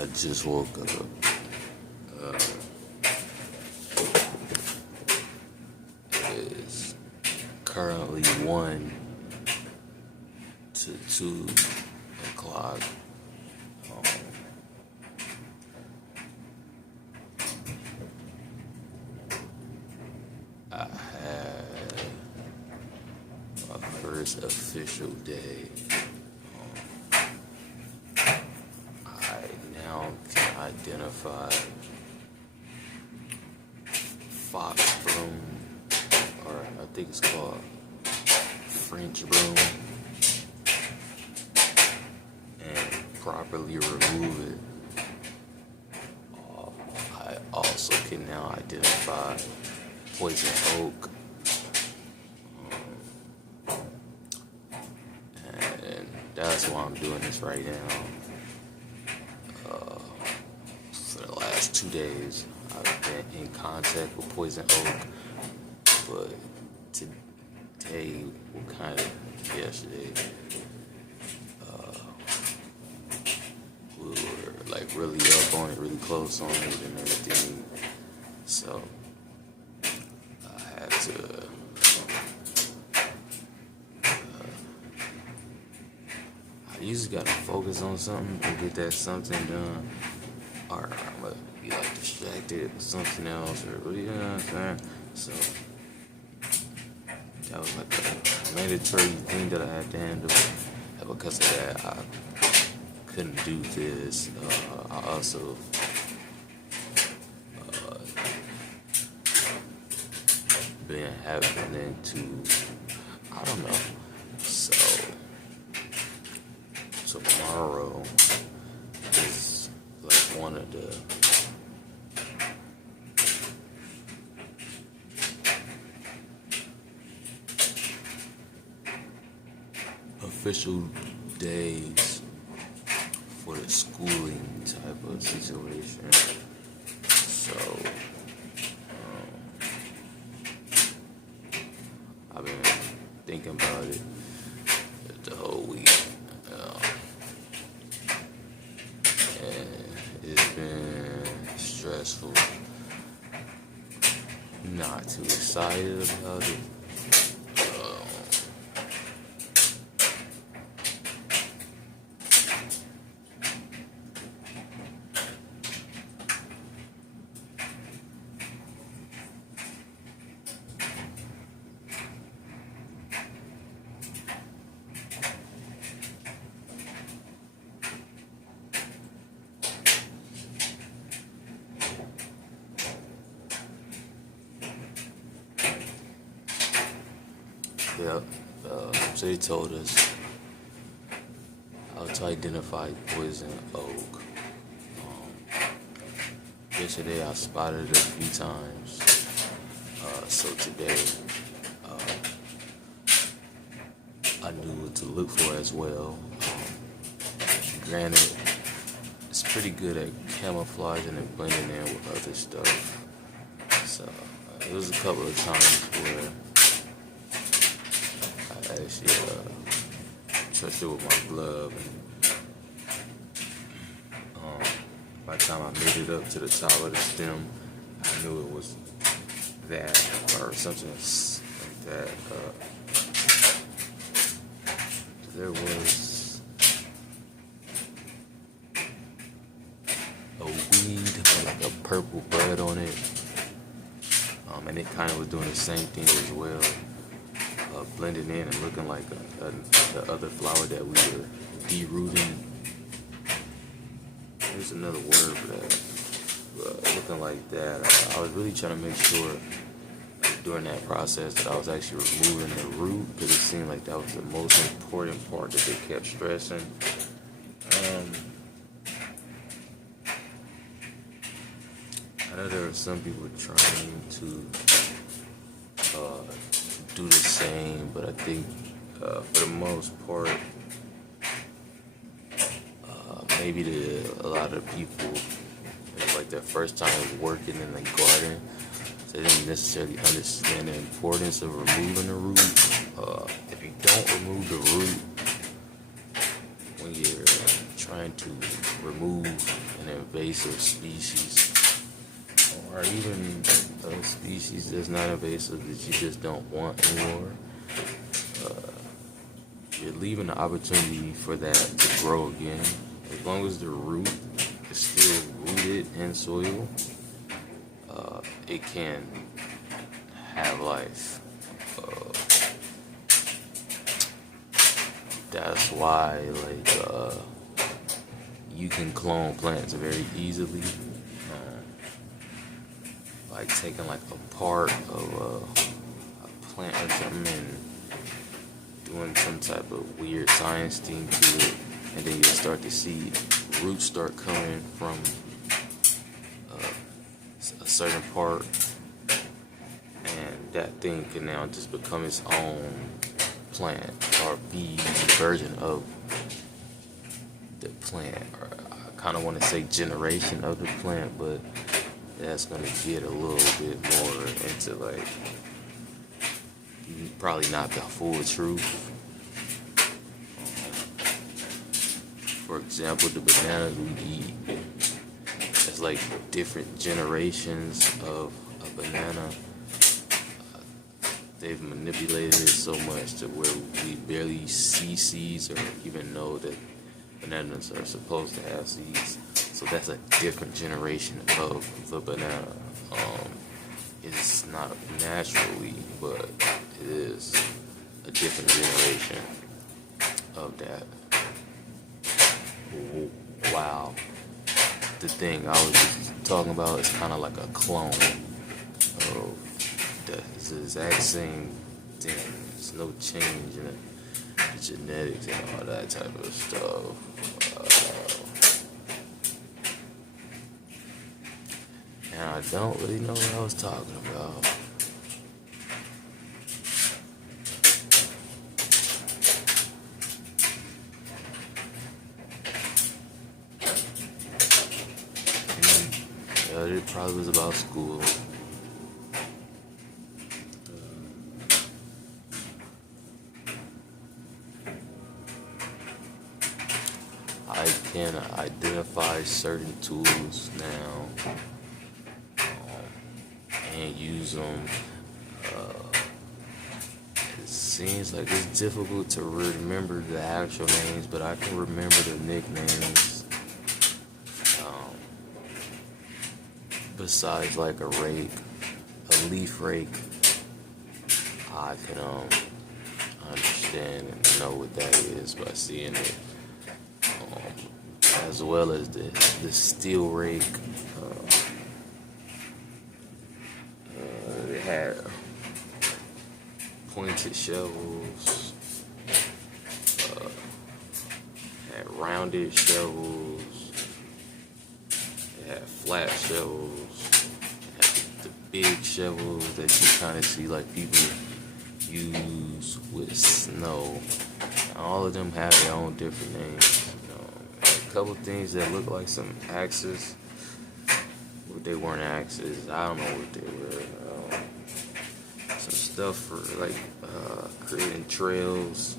I just woke up. It's currently 1 to 2 o'clock. I had my first official day. I now can identify fox broom, or I think it's called French broom, and properly remove it. I also can now identify poison oak, and that's why I'm doing this right now. For the last 2 days, I've been in contact with poison oak, but today, well, kind of yesterday, we were like really up on it, really close on it and everything. So I had to I usually gotta focus on something and get that something done, or I'm gonna be like distracted with something else, or you know what I'm saying? So that was like a mandatory thing that I had to handle, and because of that, I couldn't do this. I also been happening to, I don't know. So tomorrow is like one of the official days for the schooling type of situation. So I've been thinking about it the whole week, and it's been stressful. Not too excited about it. Yep. So they told us how to identify poison oak. Yesterday I spotted it a few times. So today I knew what to look for as well. Granted, it's pretty good at camouflaging and blending in with other stuff. So it was a couple of times where I actually touched it with my glove, and by the time I made it up to the top of the stem, I knew it was that or something like that. There was a weed, like a purple bud on it, and it kind of was doing the same thing as well. Blending in and looking like the other flower that we were derooting. There's another word for that. Looking like that. I was really trying to make sure during that process that I was actually removing the root, because it seemed like that was the most important part that they kept stressing. I know there are some people trying to do the same, but I think for the most part, maybe a lot of people, it's like their first time working in the garden, so they didn't necessarily understand the importance of removing the root. If you don't remove the root when you're trying to remove an invasive species, or even a species that's not invasive that you just don't want anymore, you're leaving the opportunity for that to grow again. As long as the root is still rooted in soil, it can have life. That's why, you can clone plants very easily. Like taking like a part of a plant or something and doing some type of weird science thing to it, and then you'll start to see roots start coming from a certain part, and that thing can now just become its own plant or be a version of the plant, or I kind of want to say generation of the plant, but that's going to get a little bit more into like probably not the full truth. For example, the bananas we eat, it's like different generations of a banana. They've manipulated it so much to where we barely see seeds or even know that bananas are supposed to have seeds. So that's a different generation of the banana. It's not naturally, but it is a different generation of that. Wow. The thing I was just talking about is kind of like a clone of the exact same thing. There's no change in the genetics and all that type of stuff. And I don't really know what I was talking about. It probably was about school. I can identify certain tools now and use them. It seems like it's difficult to remember the actual names, but I can remember the nicknames. Besides like a rake, a leaf rake, I can understand and know what that is by seeing it. As well as the steel rake. They had pointed shovels, had rounded shovels, they had flat shovels, they had the big shovels that you kind of see like people use with snow. All of them have their own different names. A couple things that look like some axes, but they weren't axes. I don't know what they were. Some stuff for like creating trails.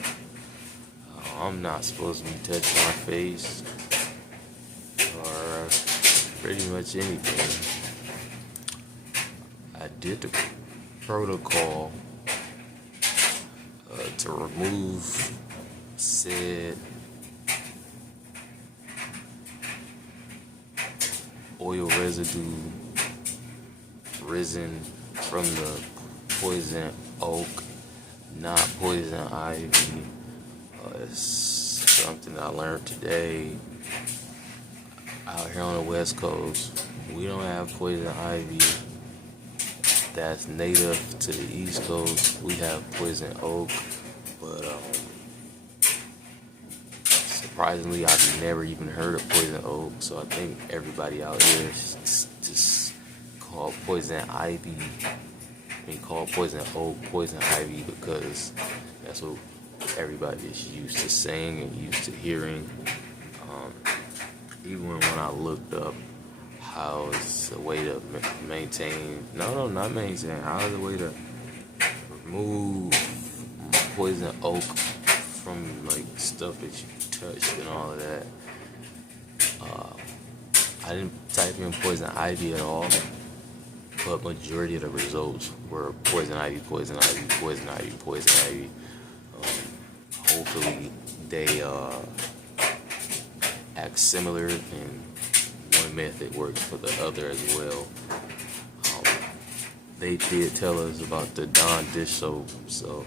I'm not supposed to be touching my face or pretty much anything. I did the protocol to remove said oil residue risen from the poison oak, not poison ivy. It's something I learned today. Out here on the West Coast, we don't have poison ivy. That's native to the East Coast. We have poison oak, but surprisingly, I've never even heard of poison oak. So I think everybody out here is just called poison ivy. Call poison oak poison ivy because that's what everybody is used to saying and used to hearing. Even when I looked up how it's a way to maintain, not maintain, how is a way to remove poison oak from like stuff that you touched and all of that. I I didn't type in poison ivy at all, but majority of the results were poison ivy, poison ivy, poison ivy, poison ivy. Hopefully they act similar and one method works for the other as well. They did tell us about the Dawn dish soap, so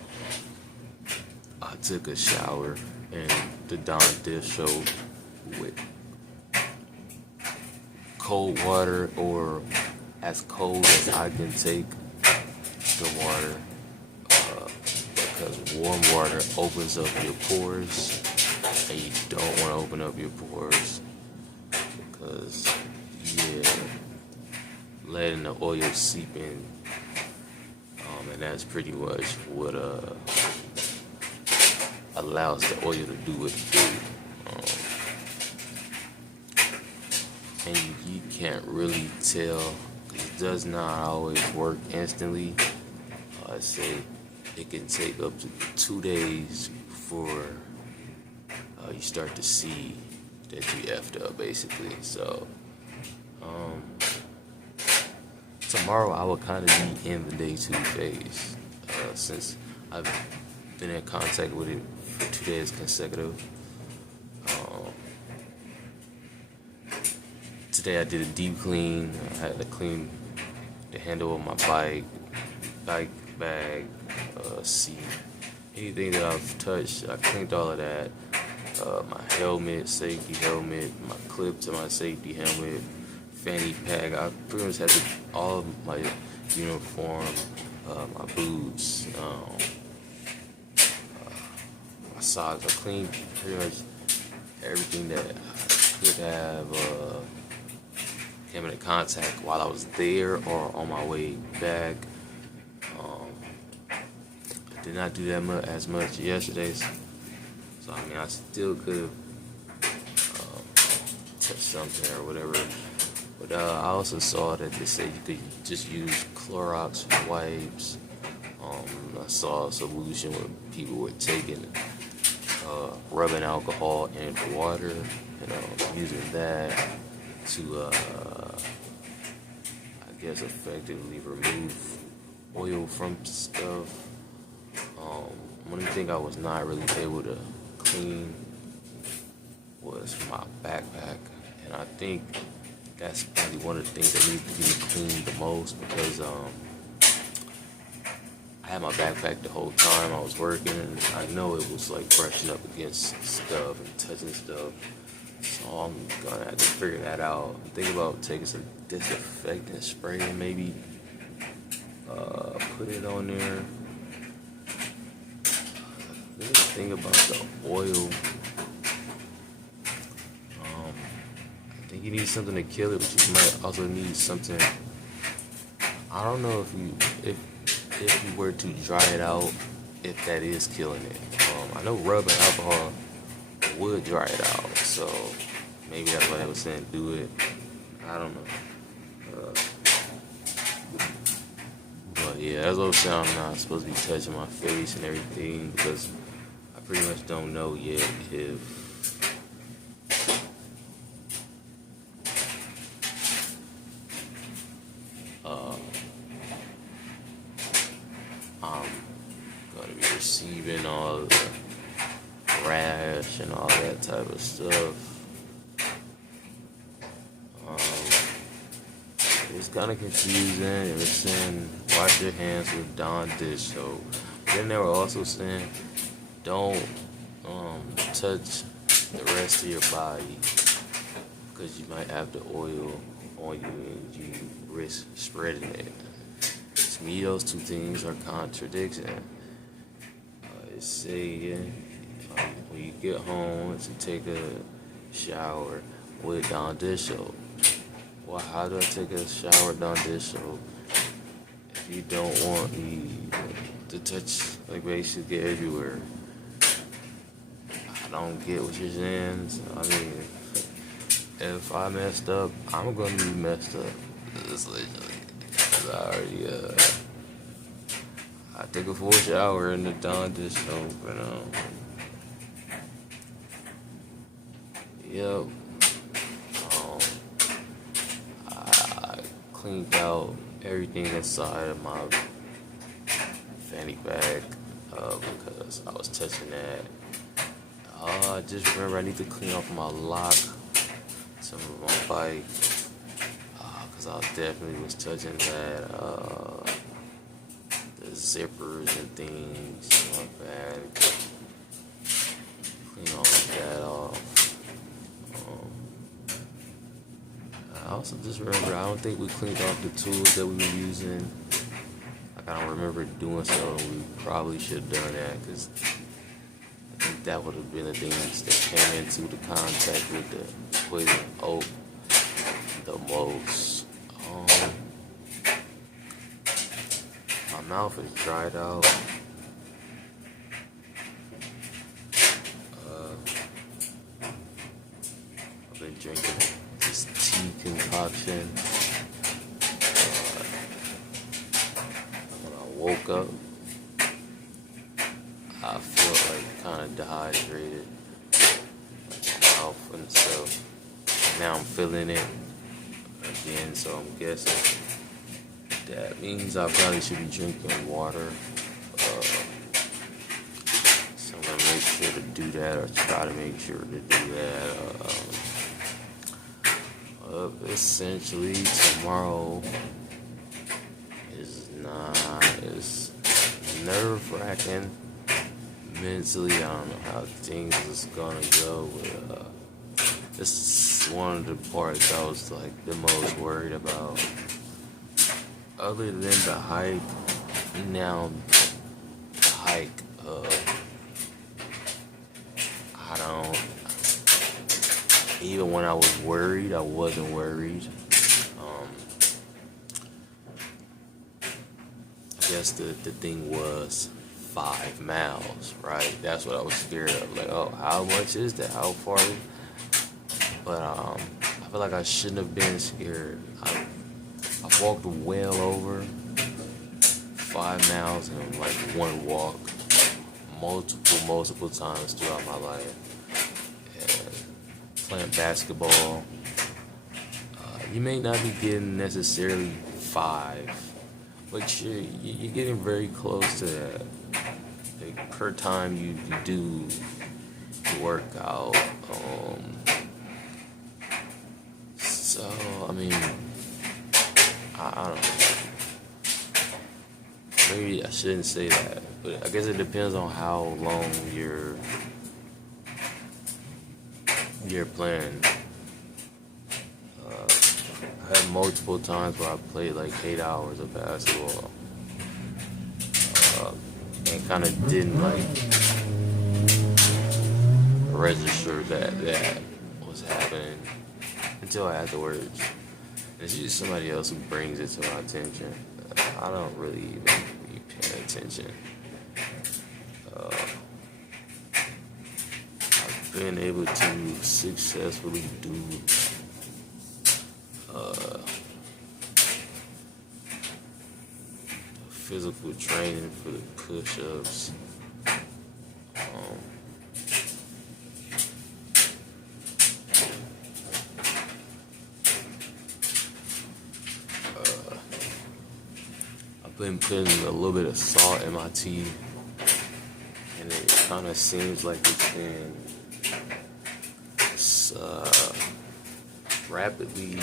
I took a shower in the Dawn dish soap with cold water, or as cold as I can take the water, because warm water opens up your pores, and you don't want to open up your pores, because letting the oil seep in, and that's pretty much what allows the oil to do what it do. And you can't really tell, because it does not always work instantly. I say it can take up to 2 days before you start to see that you effed up, basically. So tomorrow I will kind of be in the day 2 phase, since I've been in contact with it for 2 days consecutive. Today I did a deep clean. I had to clean the handle of my bike bag, seat, anything that I've touched. I cleaned all of that. My helmet, safety helmet, my clip to my safety helmet, fanny pack. I pretty much had all of my uniform, my boots, my socks. I cleaned pretty much everything that I could have came into contact while I was there or on my way back. I did not do that as much yesterday, so I mean I still could have touched something or whatever. But I also saw that they said you could just use Clorox wipes. I saw a solution where people were taking rubbing alcohol in the water and using that to I guess effectively remove oil from stuff. One thing I was not really able to clean was my backpack, and I think that's probably one of the things that needs to be cleaned the most, because I had my backpack the whole time I was working, and I know it was like brushing up against stuff and touching stuff. So I'm gonna have to figure that out. I'm thinking about taking some disinfectant spray and maybe put it on there. The thing about the oil, I think you need something to kill it, but you might also need something. I don't know if you were to dry it out, if that is killing it. I know rubbing alcohol would dry it out, so maybe that's why they were saying do it. I don't know. But yeah, as I was saying, I'm not supposed to be touching my face and everything, because I pretty much don't know yet if I'm gonna be receiving all the rash and all that type of stuff. It's kind of confusing. It was saying wash your hands with Dawn dish soap. Then they were also saying don't touch the rest of your body, because you might have the oil on you and you risk spreading it. To me, those two things are contradiction. It's saying when you get home to take a shower with Dawn dish soap. Well, how do I take a shower with Dawn dish soap if you don't want me to touch, like, basically everywhere? I don't get what you're saying. I mean, if I messed up, I'm gonna be messed up. It's literally, 'cause I took a full shower in the Dawn dish soap, and yep. cleaned out everything inside of my fanny bag because I was touching that. I just remember I need to clean off my lock, some of my bike, because I definitely was touching that. The zippers and things in my bag. Clean all of that off. I also just remember I don't think we cleaned off the tools that we were using. Like, I don't remember doing so. We probably should have done that because I think that would have been the things that came into the contact with the poison oak the most. My mouth is dried out. I've been drinking this tea concoction. When I woke up, I felt like kind of dehydrated, like my mouth and stuff. Now I'm feeling it again, so I'm guessing that means I probably should be drinking water. So I'm gonna make sure to do that, or try to make sure to do that. Essentially, tomorrow is nerve-wracking. Mentally, I don't know how things is gonna go. This is one of the parts I was like the most worried about. Other than the hike, now the hike, I don't. Even when I was worried, I wasn't worried. I guess the thing was 5 miles, right? That's what I was scared of. Like, oh, how much is that? How far? But I feel like I shouldn't have been scared. I walked well over 5 miles in like one walk, multiple times throughout my life. And playing basketball, you may not be getting necessarily 5, but you're getting very close to that. Like, per time you do the workout. So I mean, I don't know. Maybe I shouldn't say that, but I guess it depends on how long you're playing. I had multiple times where I played like 8 hours of basketball, and kind of didn't like register that was happening until afterwards. It's usually somebody else who brings it to my attention. I don't really even be paying attention. I've been able to successfully do physical training for the push-ups. I've been putting a little bit of salt in my tea, and it kind of seems like it's been rapidly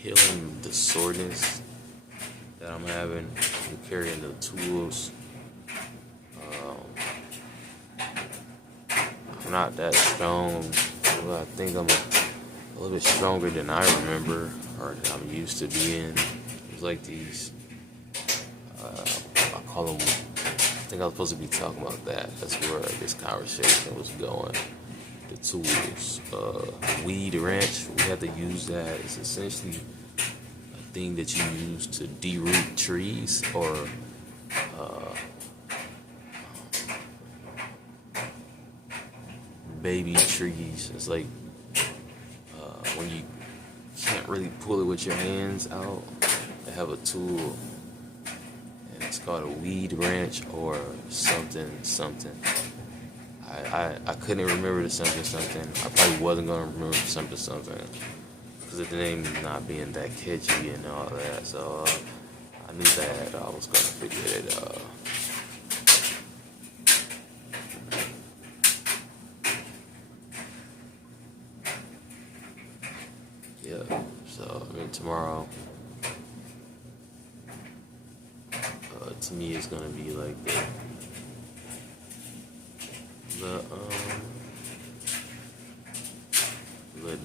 healing the soreness that I'm having from carrying the tools. I'm not that strong. Well, I think I'm a little bit stronger than I remember, or that I'm used to being. It's like these, I call them, I think I was supposed to be talking about that. That's where this conversation was going. The tools. Weed wrench, we have to use that. It's essentially a thing that you use to deroot trees or baby trees. It's like when you can't really pull it with your hands out, they have a tool, and it's called a weed wrench or something. I couldn't remember the something. I probably wasn't gonna remember something. because of the name not being that catchy and all that. So I knew that I was gonna forget it. Yeah. So I mean, tomorrow, to me, it's gonna be like the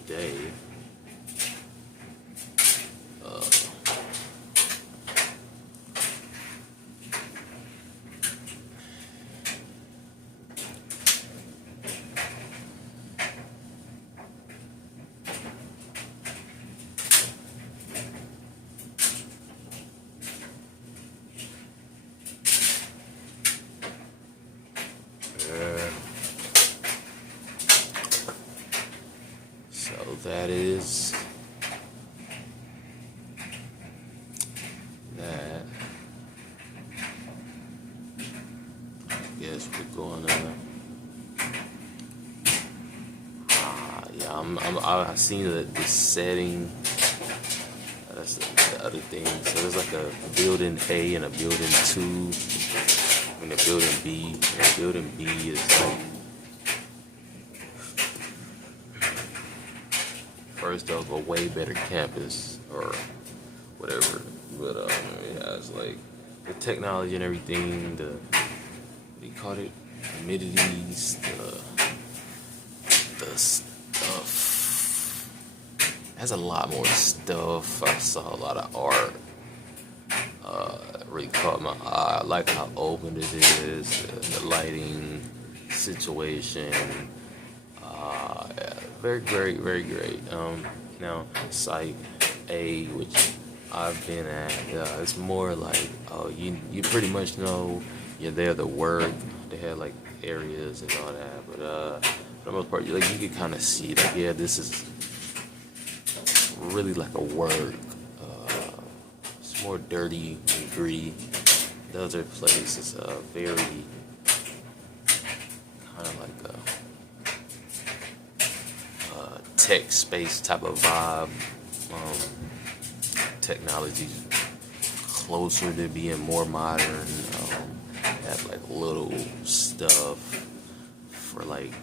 day. So that is that. I guess we're going to. Yeah, I seen the setting. That's the other thing. So there's like a building A and a building 2, and a building B. And building B is like, first off, a way better campus or whatever. But it has like the technology and everything. The what do you call it? Amenities. The stuff. It has a lot more stuff. I saw a lot of art. It really caught my eye. I like how open it is. The lighting situation. Yeah, very great, very great. Now, site A, which I've been at, it's more like, you pretty much know you're there to work. They had like areas and all that, but for the most part, you can kind of see that. Yeah, this is really like a work. It's more dirty and gritty. The other place is very kind of like a tech space type of vibe. Technology's closer to being more modern. Have like little stuff for like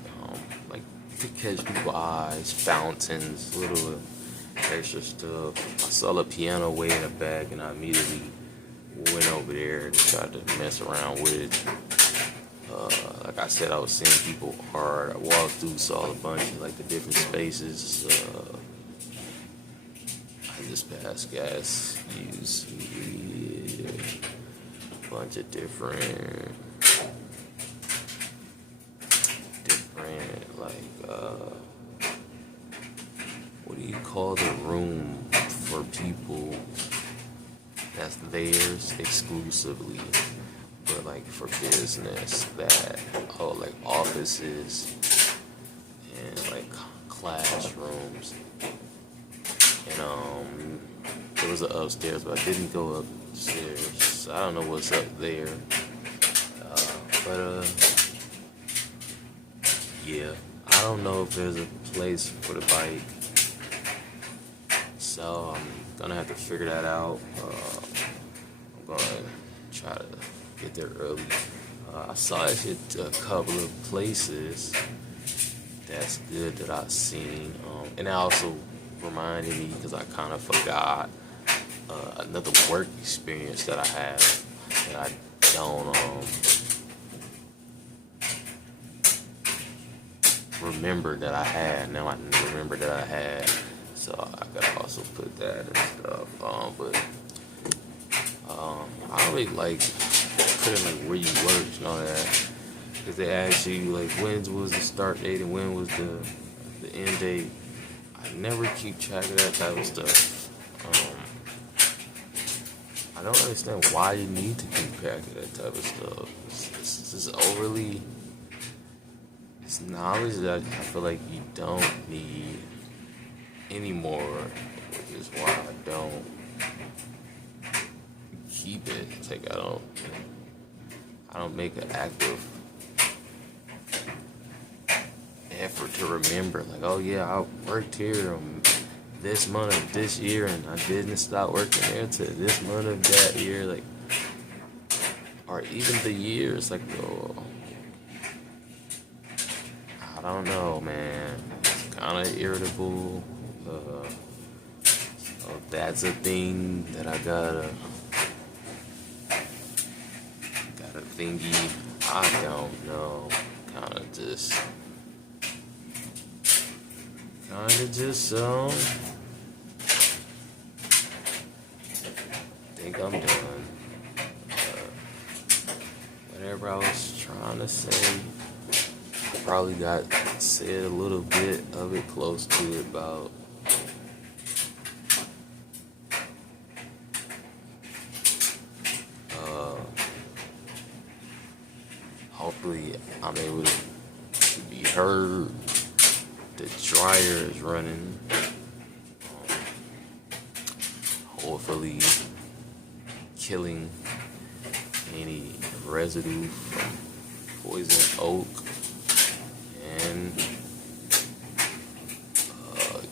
to catch people's eyes, fountains, little extra stuff. I saw a piano way in the back, and I immediately went over there to try to mess around with it. Like I said, I was seeing people art. I walked through, saw a bunch of like the different spaces. I just passed gas use. Yeah. A bunch of different like what do you call the room for people that's theirs exclusively, but like for business, that like offices and like classrooms. And there was an upstairs, but I didn't go upstairs. So I don't know what's up there. But yeah, I don't know if there's a place for the bike. So I'm gonna have to figure that out. I'm gonna try to get there early. I saw it at a couple of places. That's good that I've seen. And it also reminded me, because I kind of forgot, another work experience that I had that I don't remember that I had. Now I remember that I had. So I gotta also put that and stuff. But I don't really like putting like where you work and all that, because they ask you like when was the start date and when was the end date. I never keep track of that type of stuff. I don't understand why you need to keep track of that type of stuff. It's just overly. It's knowledge that I feel like you don't need anymore, which is why I don't keep it. It's like I don't make an active effort to remember. Like, oh yeah, I worked here this month of this year, and I didn't stop working there to this month of that year, like, or even the years, like, oh, I don't know, man. It's kind of irritable. That's a thing that I gotta thingy. I don't know. Kinda just think I'm done. Whatever I was trying to say, I probably got said a little bit of it, close to it, about hopefully I'm able to be heard. The dryer is running. Hopefully killing any residue from poison oak, and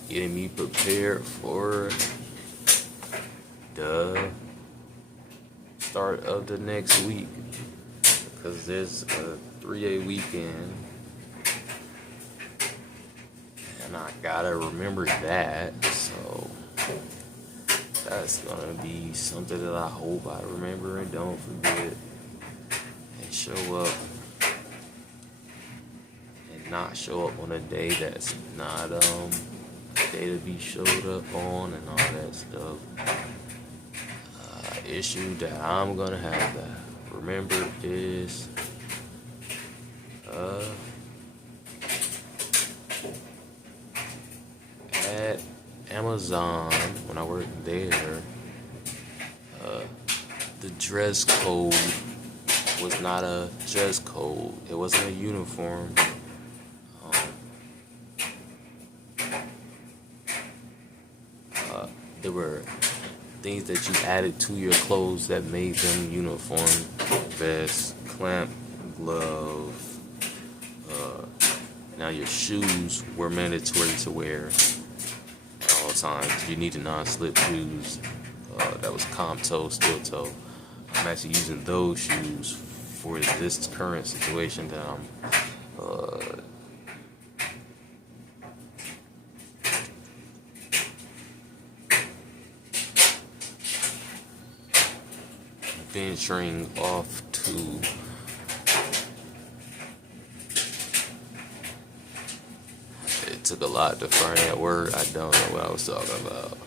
getting me prepared for the start of the next week, because there's a 3-day weekend, and I gotta remember that. So that's gonna be something that I hope I remember and don't forget, and show up, and not show up on a day that's not a day to be showed up on, and all that stuff. Issue that I'm gonna have to remember is at Amazon, when I worked there, the dress code was not a dress code. It wasn't a uniform. There were things that you added to your clothes that made them uniform: vest, clamp, glove. Now your shoes were mandatory to wear at all times. You needed non-slip shoes. That was comp toe, steel toe. I'm actually using those shoes for this current situation that I'm venturing off to. It took a lot to find that word. I don't know what I was talking about.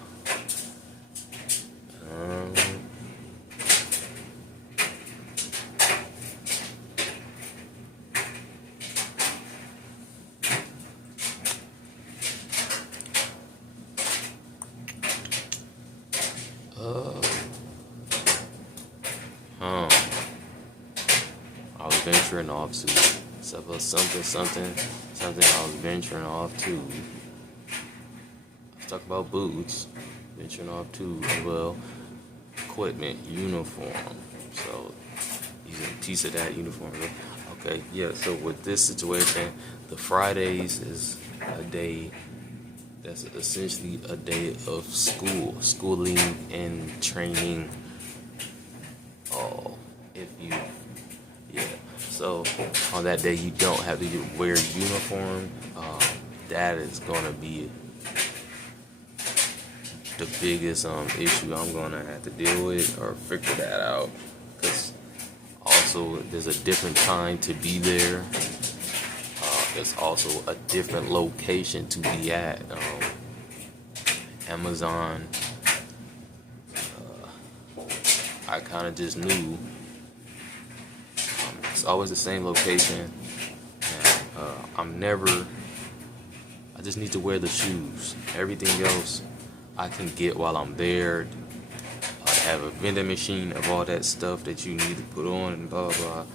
I was venturing off to something I was venturing off to. Talk about boots, venturing off to, well, equipment, uniform. So using a piece of that uniform. Okay, yeah, so with this situation, the Fridays is a day that's essentially a day of schooling and training. So on that day you don't have to wear a uniform. That is gonna be the biggest issue I'm gonna have to deal with, or figure that out. Because also there's a different time to be there. There's also a different location to be at. Amazon. I kind of just knew. It's always the same location. And, I just need to wear the shoes. Everything else I can get while I'm there. I have a vending machine of all that stuff that you need to put on and blah blah.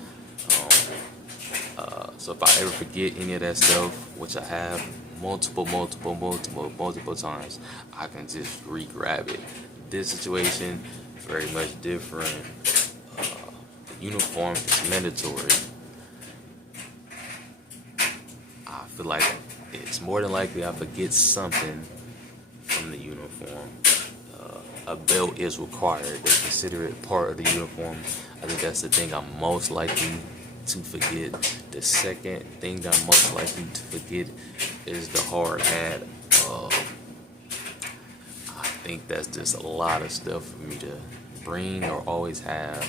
So if I ever forget any of that stuff, which I have multiple times, I can just re-grab it. This situation, very much different. The uniform is mandatory. I feel like it's more than likely I forget something from from the uniform. A belt is required. They consider it part of the uniform. I think that's the thing I'm most likely to forget. The second thing I'm most likely to forget is the hard hat. I think that's just a lot of stuff for me to bring or always have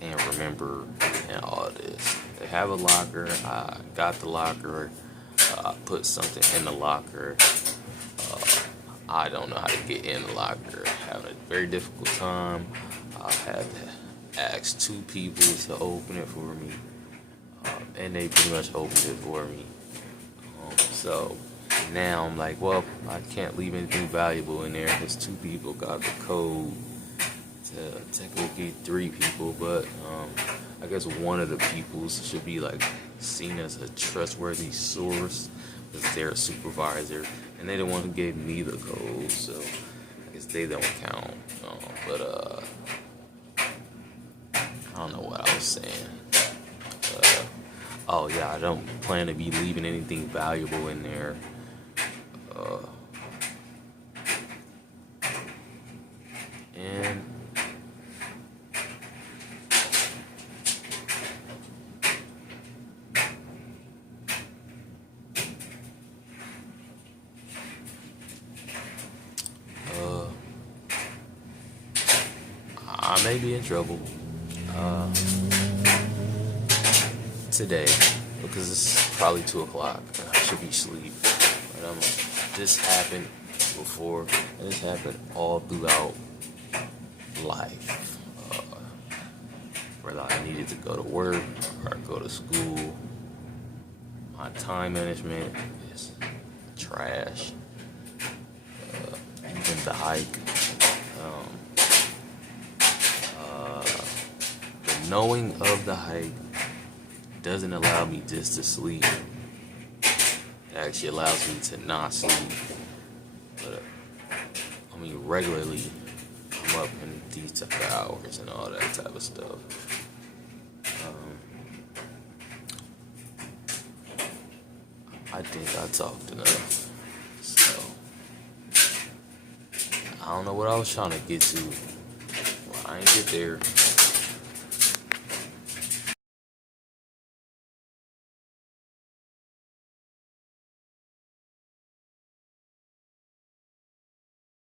and remember and all this. They have a locker. I got the locker. I put something in the locker. I don't know how to get in the locker. Having a very difficult time. I had to ask 2 people to open it for me, and they pretty much opened it for me. So now I'm like, well, I can't leave anything valuable in there because 2 people got the code. To technically 3 people, but I guess one of the peoples should be like seen as a trustworthy source because they're a supervisor, and they're the one who gave me the code, so I guess they don't count. But I don't know what I was saying. Oh yeah, I don't plan to be leaving anything valuable in there. And I may be in trouble today because it's probably 2 o'clock and I should be asleep. But this happened before, and this happened all throughout life. Whether I needed to go to work or go to school, my time management is trash. Even the hike. The knowing of the hike doesn't allow me just to sleep. It actually allows me to not sleep. But regularly I'm up in these type of hours and all that type of stuff. I think I talked enough. So I don't know what I was trying to get to. Well, I ain't get there.